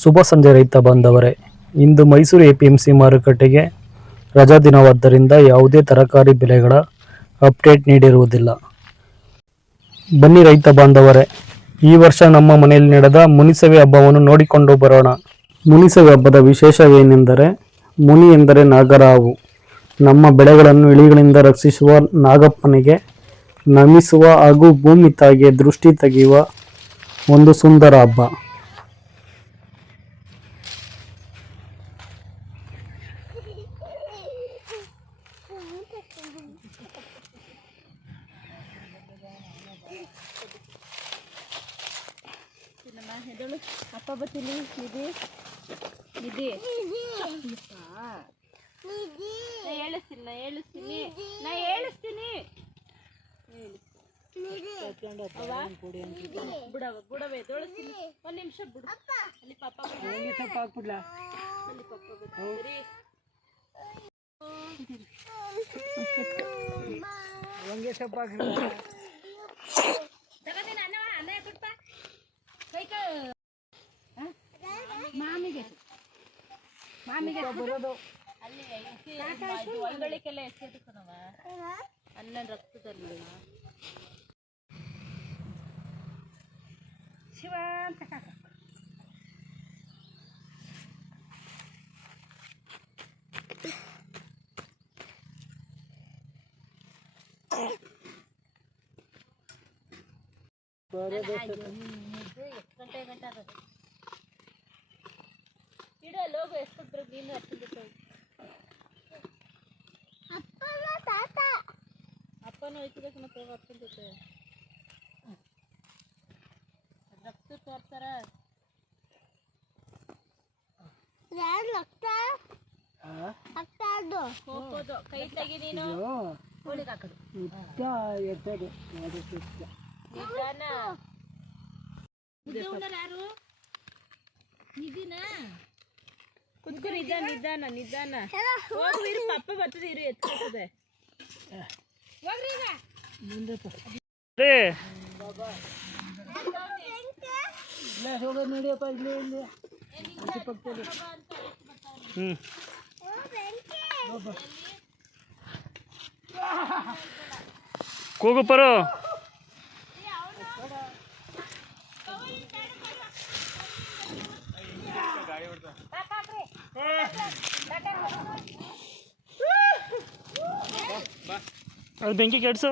ಶುಭ ಸಂಜೆ ರೈತ ಬಾಂಧವರೇ. ಇಂದು ಮೈಸೂರು ಎಪಿಎಂಸಿ ಮಾರುಕಟ್ಟೆಗೆ ರಜಾ ದಿನವಾದ್ದರಿಂದ ಯಾವುದೇ ತರಕಾರಿ ಬೆಲೆಗಳ ಅಪ್ಡೇಟ್ ನೀಡಿರುವುದಿಲ್ಲ. ಬನ್ನಿ ರೈತ ಬಾಂಧವರೇ, ಈ ವರ್ಷ ನಮ್ಮ ಮನೆಯಲ್ಲಿ ನಡೆದ ಮುನಿಸವೆ ಹಬ್ಬವನ್ನು ನೋಡಿಕೊಂಡು ಬರೋಣ. ಮುನಿಸವೆ ಹಬ್ಬದ ವಿಶೇಷವೇನೆಂದರೆ, ಮುನಿ ಎಂದರೆ ನಾಗರಾವು. ನಮ್ಮ ಬೆಳೆಗಳನ್ನು ಇಲಿಗಳಿಂದ ರಕ್ಷಿಸುವ ನಾಗಪ್ಪನಿಗೆ ನಮಿಸುವ ಹಾಗೂ ಭೂಮಿ ತಾಯಿಗೆ ದೃಷ್ಟಿ ತೆಗೆಯುವ ಒಂದು ಸುಂದರ ಹಬ್ಬ. ಅಪ್ಪ ಬತ್ತೀನಿ ನಿಧಿ ನಿಧಿ ಹೇಳಿಸ್ತೀನಿ ಬುಡವೇ ದೊಳಸ್ತೀನಿ. ಒಂದ್ ನಿಮಿಷ ಬಿಡು, ಅಲ್ಲಿ ಪಾಪ ಹಾಕ್ಬಿಡ್ಲಾ? ಅಲ್ಲಿ ಪಾಪ ಬರ್ತೀರಿ ಹಂಗೆ ಸೊಪ್ಪು ತಗೊಂಡಿನ ಅನ್ನ ಕೊಡ್ಪ ಕೈಕ ಮಾಮಿಗೆ ಬರೋದು ಅಲ್ಲಿ ಒಳಗಳಿಗೆಲ್ಲ ಎಸ್ತಿರ್ತಾನವ ಅನ್ನ ರಕ್ತದಲ್ಲಿ ಶಿವ ಅಂತ ಕಾಕ ಎಷ್ಟು ಗಂಟೆ ಆಗೋದು ಇಡ ಲೋಗು ಎಷ್ಟು ಬರೋದು ನೀನು ಹಚ್ಚಿಬಿಟ್ಟು ಅಪ್ಪನೂ ಹೋಯ್ತಿಬೇಕು ಮತ್ತೆ ಹಚ್ಚಿಬಿಟ್ಟು ರಕ್ತ ತೋರ್ತಾರ ಹೋಗೋದು ಕೈ ತೆಗಿ ನೀನು ಹೋಳಿಗೆ ಹಾಕೋದು ಯಾರು ನಿಧಿನ ಕುತ್ಕೊ ನಿಧಾನ ಹೋಗ್ರಿ ಇರು ಪಪ್ಪ ಬರ್ತದೆ ಇರು ಎತ್ಕೊತದೆ ಹೋಗ್ರಿ ಈಗ ಮುಂದೆ ಹೋಗ ನೋಡಿಯಪ್ಪ ಇಲ್ಲಿ ಕೂಗು ಪರೋ ಅದು ಬೆಂಕಿ ಕೆಡ್ಸು.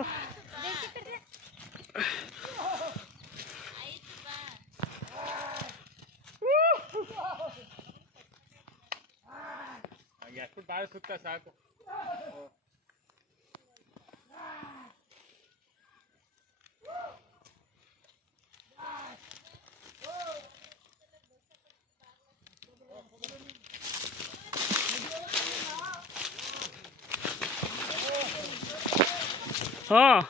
ಸುತ್ತ ಸಾಕು. ಹಾಂ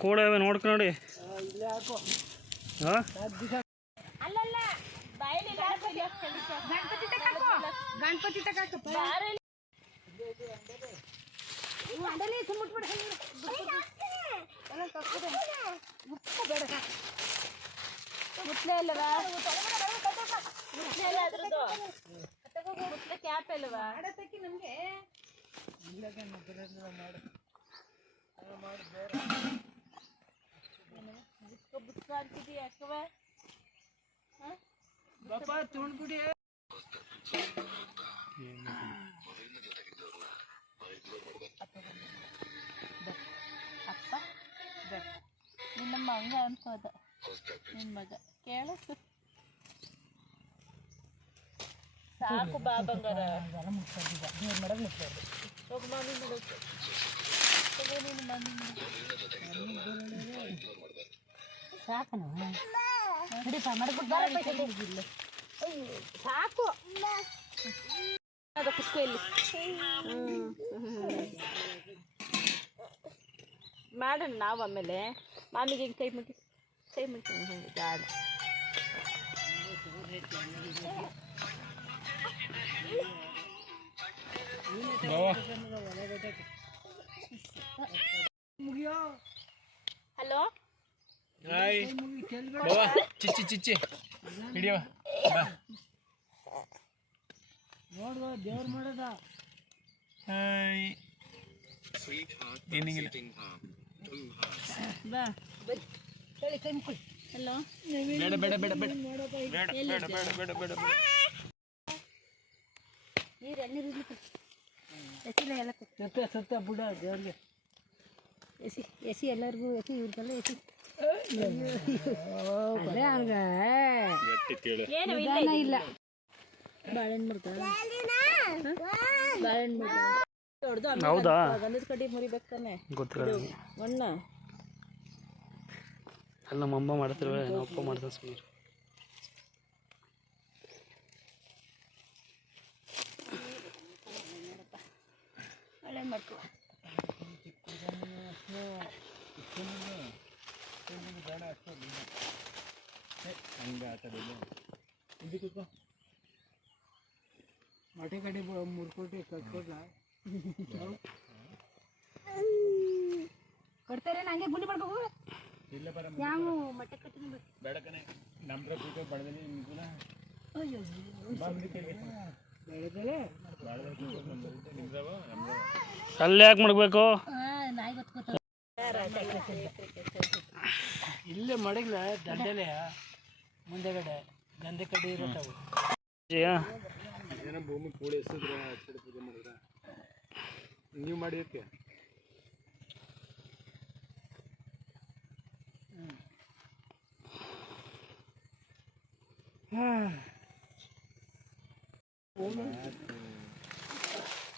ಕೋಳೆ ನೋಡ್ಕೊಂಡು ಗಣಪತಿ ಮುಟ್ಲೆ ಅಲ್ಲವಾ ಮುಟ್ಲೆ ಅದ್ರದ್ದು ಕ್ಯಾಪ್ ಅಲ್ವಾ ನಮ್ಗೆ ಬುಕ್ಕ ಅಂತಿದೀಯ ಯಾಕವ ಬಾಪ ತುಣ್ಬಿಡಿ ಅಪ್ಪ ನಿನ್ನಮ್ಮ ಹಂಗ ಅನ್ಕೋದ ನಿನ್ನ ಮಗ ಕೇಳು ಸಾಕು ಬಾ ಬಂಗಾರ ಹೋಗಿ ಮನೆ ಮಾಡೋದು ಸಾಕು ಸಾಕು ಅದು ಕುಸ್ಕೊ ಇಲ್ಲಿ ಮಾಡೋಣ ನಾವು ಆಮೇಲೆ ಮಾಮಿಗೆ ಹಿಂಗೆ ಕೈ ಮುಗಿ ಹಿಂಗೆ ಗಾಢ ಹಲೋ ಹಾಯ್ ಬಾವಾ ಚಿಚ್ಚಿ ಚಿಚ್ಚಿ ಹಿಡಿಯೋ ಬಾ ನೋಡುವ ದೇವ್ರು ಮಾಡೋದ ಹಾಯ್ ಏನಿಲ್ಲ ಬಾ ಬರ್ರಿ ಹೇಳಿ ಕೈ ಮುಕ್ಕೊಳ್ಳಿ ಹಲೋ ಬೇಡ ಬೇಡ ಬೇಡ ಬೇಡ ಬೇಡ ಬೇಡ ಬೇಡ ಬೇಡ ಬೇಡ ಬೇಡ ನೀರು ಎಳ್ನೀರು ಇರ್ಲಿಕ್ಕೆ ಎಸಿಲ್ಲ ಎಲ್ಲ ಸತ್ಯ ಸತ್ಯ ಬುಡ ದೇವ್ರಿಗೆ ಎಸಿ ಎಲ್ಲರಿಗೂ ಎಸಿ ಇವ್ರಿಗೆಲ್ಲ ಎಸಿ ಏನು ಇಲ್ಲ ಬಾಳೆಹಣ್ಣು ಮುರ್ದ ಬಾಳೆಹಣ್ಣು ಮುರ್ದ ಹೊಡೆದು ಹೌದಾ ಗಂಧದ ಕಡ್ಡಿ ಮುರಿಬೇಕು ತಾನೆ ಗೊತ್ತಿಲ್ಲ ಮಣ್ಣ ಅಲ್ಲಿ ನಮ್ಮ ಅಮ್ಮ ಮಾಡ್ತಿರ್ವೆ ನಮ್ಮ ಅಪ್ಪ ಮಾಡ್ತಾರೆ ಸುಮ್ಮನೆ ಒಳ್ಳೆ ಮಕ್ಕಳು ಮಟೆ ಕಡೆ ಮುರ್ಕೊಟ್ಟು ಕಟ್ಕೊಡ್ಲ ಕೊಡ್ತಾರೆ ನಂಗೆ ಗುಂಡಿ ಮಾಡ್ಕೋ ಇಲ್ಲ ಬರ ಯಾವ ಮಟ್ಟೆ ಕಟ್ಟಿ ಬೇಡ ಕಣೆ ನಮ್ರ ಕೂತ ಬಡದಲ್ಲಿ ನಿಂತುನ ಅಯ್ಯೋ ಬೆಳೆದಲೆ ನಿಮ್ರವ ನಮ್ರವ ಅಲ್ಲಿ ಯಾಕೆ ಮಾಡ್ಬೇಕು ನಾಯಿ ಗೊತ್ಕೋತ ಇಲ್ಲೇ ಮಡಗ್ಲ ದಂಡೆಲೆ ಮುಂದೆಗಡೆ ಗಂಧೆ ಕಡ್ಡಿ ಇರುತ್ತವು ಏನೋ ಭೂಮಿ ಕೂಡಿ ಎಸಿದ್ರೆ ಹಚ್ಚಿಡ ಪೂಜೆ ಮಾಡಿದ್ರ ನೀವು ಮಾಡಿರ್ತೀಯ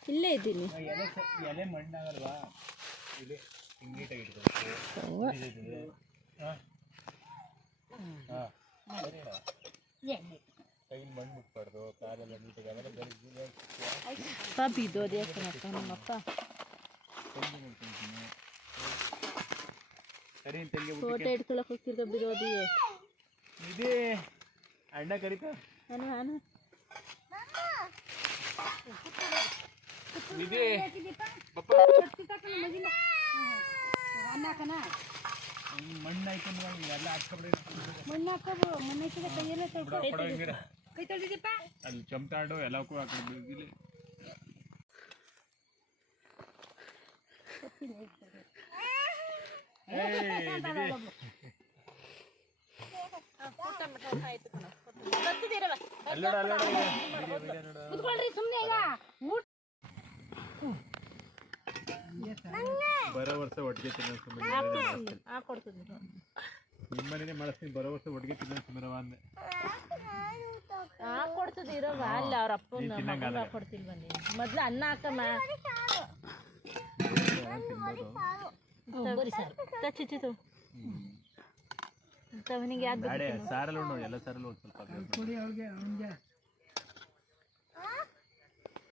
ಇಲ್ಲೇ ಇದ್ದೀನಿ ಎಲೆ ಮಣ್ಣಾಗಲ್ವಾ ಇಲ್ಲಿ ಹಿಂಗೀಟಾಗಿ ಇಟ್ಕೊಂಡು ಕೈ ಮಣ್ಣು ಮುಟ್ಬಾರ್ದು ಕಾಲೆಲ್ಲ ನೀಟಾಗಿ ಆಮೇಲೆ ಪಾಪ ಬಿದ್ದೋದೆ ಕಣಪ್ಪ ನಮ್ಮಪ್ಪ ಸರಿ ತಂಗಿ ಫೋಟೋ ಇಟ್ಕೊಳಕ್ ಹೋಗ್ತಿರ್ತ ಬಿದ್ದೋದಿಯೇ ಇದೇ ಅಣ್ಣ ಕರಿತಾ ನಾನು ಇದೇ ಮಣ್ಣು ಆಯ್ತು ಎಲ್ಲ ಹಾಕ್ಸ್ಕೊಬಿಡಿ ಮಣ್ಣು ಹಾಕೋದು ಮಣ್ಣು ಹಾಕಿದ ಕೈಯೆಲ್ಲ ಕೈ ತೊಳ್ದಿದ್ದೀಪ್ಪ ಅಲ್ಲಿ ಚಮಟಾಡು ಎಲ್ಲಕ್ಕೂ ಆ ಕಡೆ ಬೀಳ್ದಿಲ್ಲ ಬರೋ ವರ್ಷ ಒಟ್ಟಿಗೆ ನಿಮ್ಮನೇ ಮಾಡಿಸ್ತೀನಿ ಬರೋ ವರ್ಷ ಒಟ್ಟಿಗೆ ತಿನ್ನೋ ಸುಮರವ ಅಂದೆ ಕೊಡ್ತದ ಇರೋವ ಅಲ್ಲ ಅವ್ರ ಅಪ್ಪನ ಕೊಡ್ತೀನಿ ಬನ್ನಿ ಮೊದ್ಲು ಅನ್ನ ಹಾಕಮ್ಮ ಬರಿ ಸರ್ ತಚ್ಚಿತ್ತು ತವನಿಗೆ ಯಾವ್ದು ಸಾರಲ್ಲ ಎಲ್ಲ ಸಾರಲ್ಲ ಒಂದು ಸ್ವಲ್ಪ